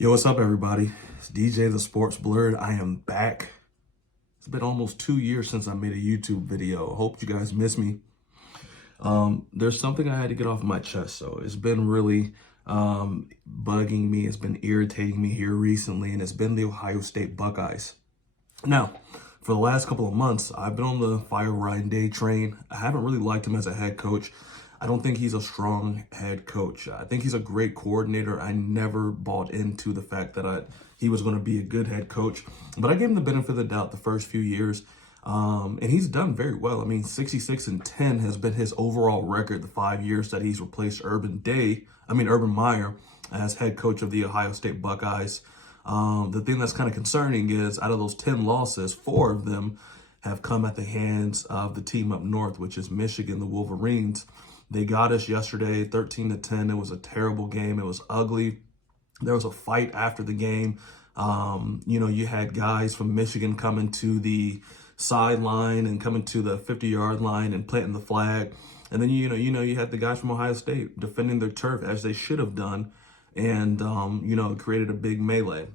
Yo, what's up, everybody? It's DJ the Sports Blurred. I am back. It's been almost 2 years since I made a YouTube video. Hope you guys miss me. There's something I had to get off my chest, so it's been really bugging me. It's been irritating me here recently, and it's been the Ohio State Buckeyes. Now, for the last couple of months, I've been on the Fire Ryan Day train. I haven't really liked him as a head coach. I don't think he's a strong head coach. I think he's a great coordinator. I never bought into the fact that he was going to be a good head coach, but I gave him the benefit of the doubt the first few years. And he's done very well. I mean, 66-10 has been his overall record the 5 years that he's replaced Urban Meyer as head coach of the Ohio State Buckeyes. The thing that's kind of concerning is out of those 10 losses, 4 of them have come at the hands of the team up north, which is Michigan, the Wolverines. They got us yesterday, 13-10. It was a terrible game. It was ugly. There was a fight after the game. You had guys from Michigan coming to the sideline and coming to the 50-yard line and planting the flag. And then, you had the guys from Ohio State defending their turf as they should have done. And, created a big melee.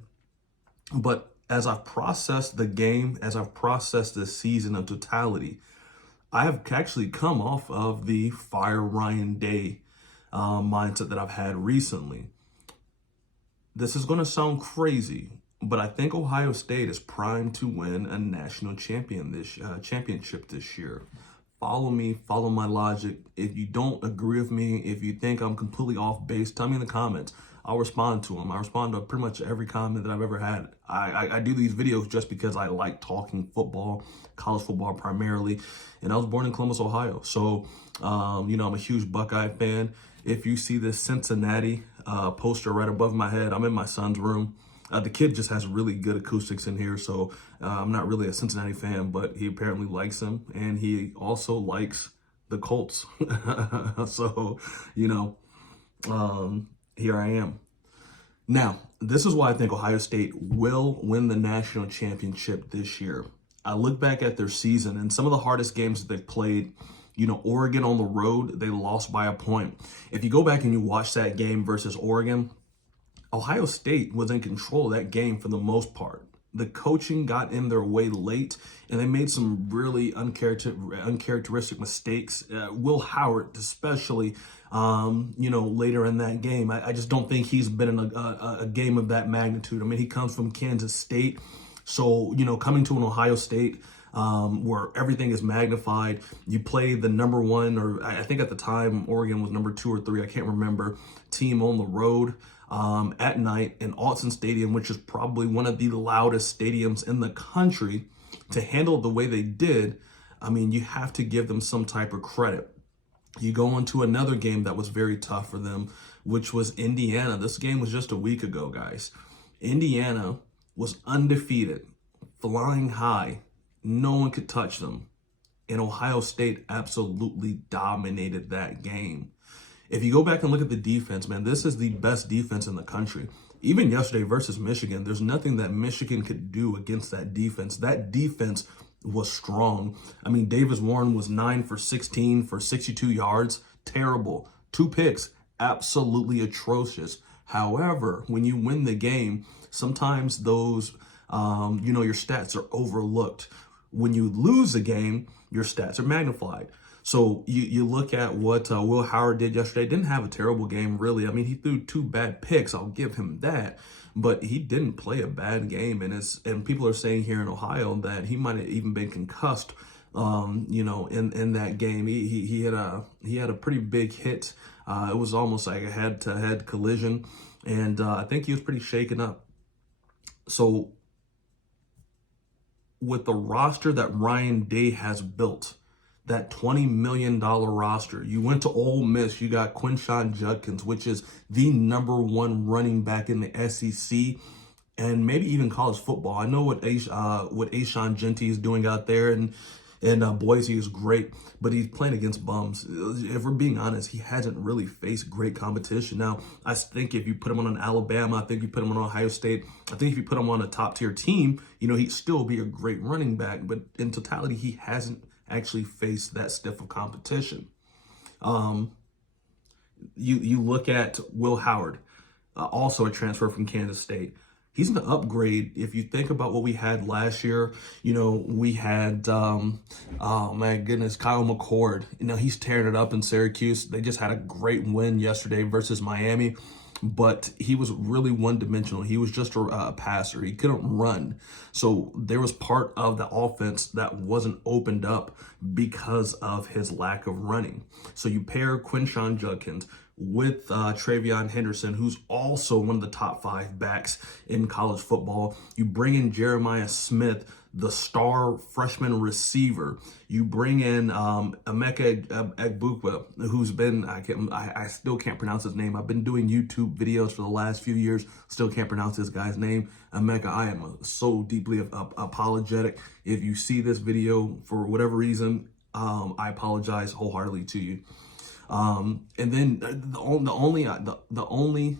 But as I've processed the game, as I've processed this season in totality, I have actually come off of the Fire Ryan Day mindset that I've had recently. This is going to sound crazy, but I think Ohio State is primed to win a national championship this year. Follow me, follow my logic. If you don't agree with me, if you think I'm completely off base, tell me in the comments. I'll respond to them. I respond to pretty much every comment that I've ever had. I do these videos just because I like talking football, college football primarily, and I was born in Columbus, Ohio. So, I'm a huge Buckeye fan. If you see this Cincinnati poster right above my head, I'm in my son's room. The kid just has really good acoustics in here, so I'm not really a Cincinnati fan, but he apparently likes them, and he also likes the Colts. So, here I am. Now, this is why I think Ohio State will win the national championship this year. I look back at their season and some of the hardest games that they've played. Oregon on the road, they lost by a point. If you go back and you watch that game versus Oregon, Ohio State was in control of that game for the most part. The coaching got in their way late, and they made some really uncharacteristic mistakes. Will Howard, especially, later in that game. I just don't think he's been in a game of that magnitude. I mean, he comes from Kansas State. So, coming to an Ohio State where everything is magnified, you play the number one, or I think at the time, Oregon was number 2 or 3, I can't remember, team on the road. At night in Autzen Stadium, which is probably one of the loudest stadiums in the country, to handle it the way they did. I mean, you have to give them some type of credit. You go into another game that was very tough for them, which was Indiana. This game was just a week ago, guys. Indiana was undefeated, flying high. No one could touch them. And Ohio State absolutely dominated that game. If you go back and look at the defense, man, this is the best defense in the country. Even yesterday versus Michigan, there's nothing that Michigan could do against that defense. That defense was strong. I mean, Davis Warren was 9 for 16 for 62 yards. Terrible. 2 picks. Absolutely atrocious. However, when you win the game, sometimes those, your stats are overlooked. When you lose a game, your stats are magnified. So you look at what Will Howard did yesterday. Didn't have a terrible game, really. I mean, he threw 2 bad picks. I'll give him that. But he didn't play a bad game. And people are saying here in Ohio that he might have even been concussed, in that game. He had a pretty big hit. It was almost like a head-to-head collision. And I think he was pretty shaken up. So with the roster that Ryan Day has built, that $20 million roster. You went to Ole Miss. You got Quinshon Judkins, which is the number 1 running back in the SEC and maybe even college football. I know what Ashawn Jeanty is doing out there, and Boise is great, but he's playing against bums. If we're being honest, he hasn't really faced great competition. Now, I think if you put him on an Alabama, I think you put him on Ohio State, I think if you put him on a top-tier team, he'd still be a great running back. But in totality, he hasn't actually face that stiff of competition. You look at Will Howard. also a transfer from Kansas State. He's an upgrade. If you think about what we had last year, we had, oh my goodness, Kyle McCord. He's tearing it up in Syracuse. They just had a great win yesterday versus Miami, but he was really one-dimensional. He was just a passer. He couldn't run. So there was part of the offense that wasn't opened up because of his lack of running. So you pair Quinshon Judkins with Travion Henderson, who's also one of the top 5 backs in college football. You bring in Jeremiah Smith, the star freshman receiver. You bring in Emeka Egbukwe, who's been, I still can't pronounce his name. I've been doing YouTube videos for the last few years, still can't pronounce this guy's name. Emeka, I am so deeply apologetic. If you see this video for whatever reason, I apologize wholeheartedly to you. And then the only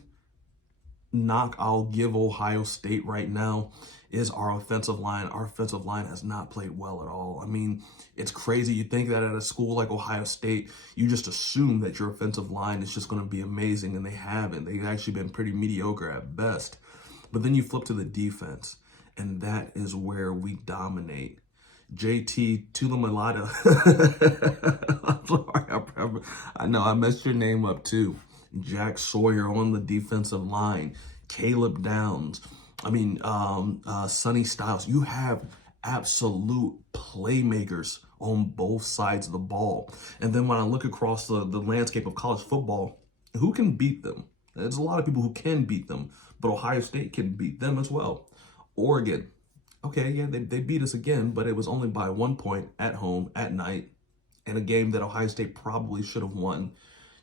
knock I'll give Ohio State right now is our offensive line. Our offensive line has not played well at all. I mean, it's crazy. You think that at a school like Ohio State, you just assume that your offensive line is just going to be amazing, and they haven't. They've actually been pretty mediocre at best. But then you flip to the defense, and that is where we dominate. JT Tulamilata. I'm sorry, I know I messed your name up too. Jack Sawyer on the defensive line. Caleb Downs. Sonny Styles. You have absolute playmakers on both sides of the ball. And then when I look across the landscape of college football, who can beat them? There's a lot of people who can beat them, but Ohio State can beat them as well. Oregon. Okay, yeah, they beat us again, but it was only by 1 point at home at night in a game that Ohio State probably should have won.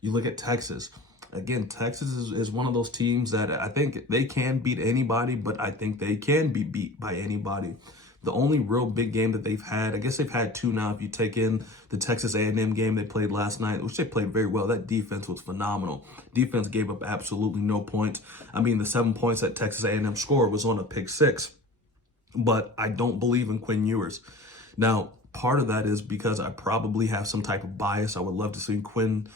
You look at Texas. Again, Texas is one of those teams that I think they can beat anybody, but I think they can be beat by anybody. The only real big game that they've had, I guess they've had 2 now if you take in the Texas A&M game they played last night, which they played very well. That defense was phenomenal. Defense gave up absolutely no points. The 7 points that Texas A&M scored was on a pick 6. But I don't believe in Quinn Ewers. Now, part of that is because I probably have some type of bias. I would love to see Quinn,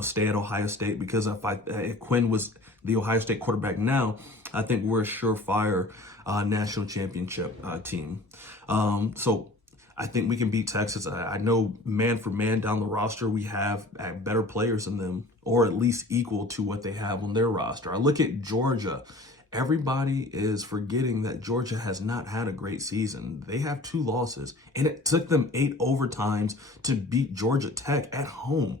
stay at Ohio State, because if Quinn was the Ohio State quarterback now, I think we're a surefire national championship team. So I think we can beat Texas. I know man for man down the roster, we have better players than them, or at least equal to what they have on their roster. I look at Georgia. Everybody is forgetting that Georgia has not had a great season. They have 2 losses, and it took them 8 overtimes to beat Georgia Tech at home.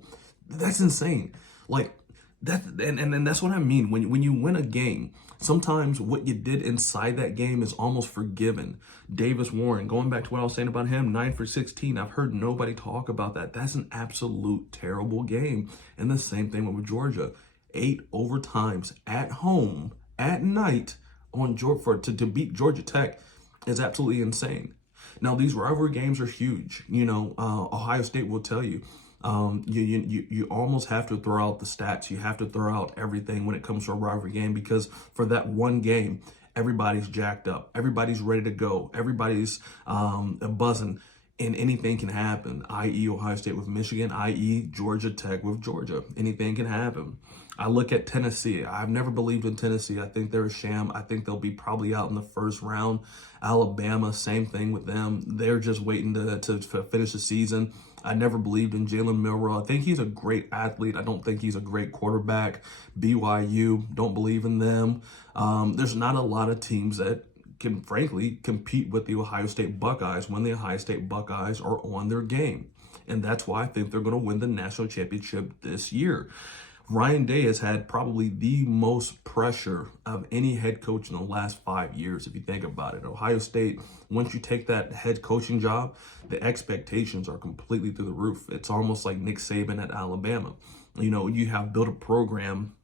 That's insane. And that's what I mean. When you win a game, sometimes what you did inside that game is almost forgiven. Davis Warren, going back to what I was saying about him, 9 for 16. I've heard nobody talk about that. That's an absolute terrible game. And the same thing with Georgia. 8 overtimes at home at night to beat Georgia Tech is absolutely insane. Now, these rivalry games are huge. Ohio State will tell you, you almost have to throw out the stats. You have to throw out everything when it comes to a rivalry game, because for that one game, everybody's jacked up. Everybody's ready to go. Everybody's buzzing. And anything can happen, i.e. Ohio State with Michigan, i.e. Georgia Tech with Georgia. Anything can happen. I look at Tennessee. I've never believed in Tennessee. I think they're a sham. I think they'll be probably out in the first round. Alabama, same thing with them. They're just waiting to finish the season. I never believed in Jalen Milroe. I think he's a great athlete. I don't think he's a great quarterback. BYU, don't believe in them. There's not a lot of teams that can frankly compete with the Ohio State Buckeyes when the Ohio State Buckeyes are on their game. And that's why I think they're going to win the national championship this year. Ryan Day has had probably the most pressure of any head coach in the last 5 years, if you think about it. Ohio State, once you take that head coaching job, the expectations are completely through the roof. It's almost like Nick Saban at Alabama. You have built a program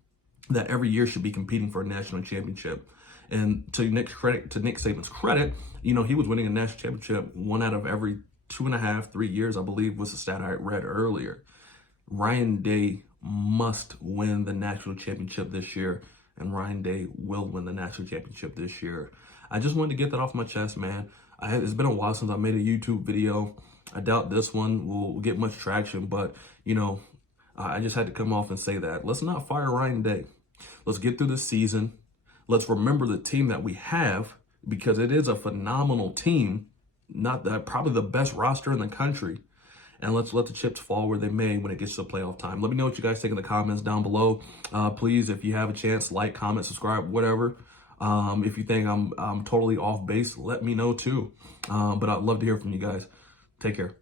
that every year should be competing for a national championship. And to Nick Saban's credit, he was winning a national championship 1 out of every 2.5, 3 years, I believe was the stat I read earlier. Ryan Day must win the national championship this year, and Ryan Day will win the national championship this year. I just wanted to get that off my chest, man. It's been a while since I made a YouTube video. I doubt this one will get much traction, but, I just had to come off and say that. Let's not fire Ryan Day. Let's get through this season. Let's remember the team that we have, because it is a phenomenal team, not that probably the best roster in the country. And let's let the chips fall where they may when it gets to playoff time. Let me know what you guys think in the comments down below. Please, if you have a chance, like, comment, subscribe, whatever. If you think I'm totally off base, let me know too. But I'd love to hear from you guys. Take care.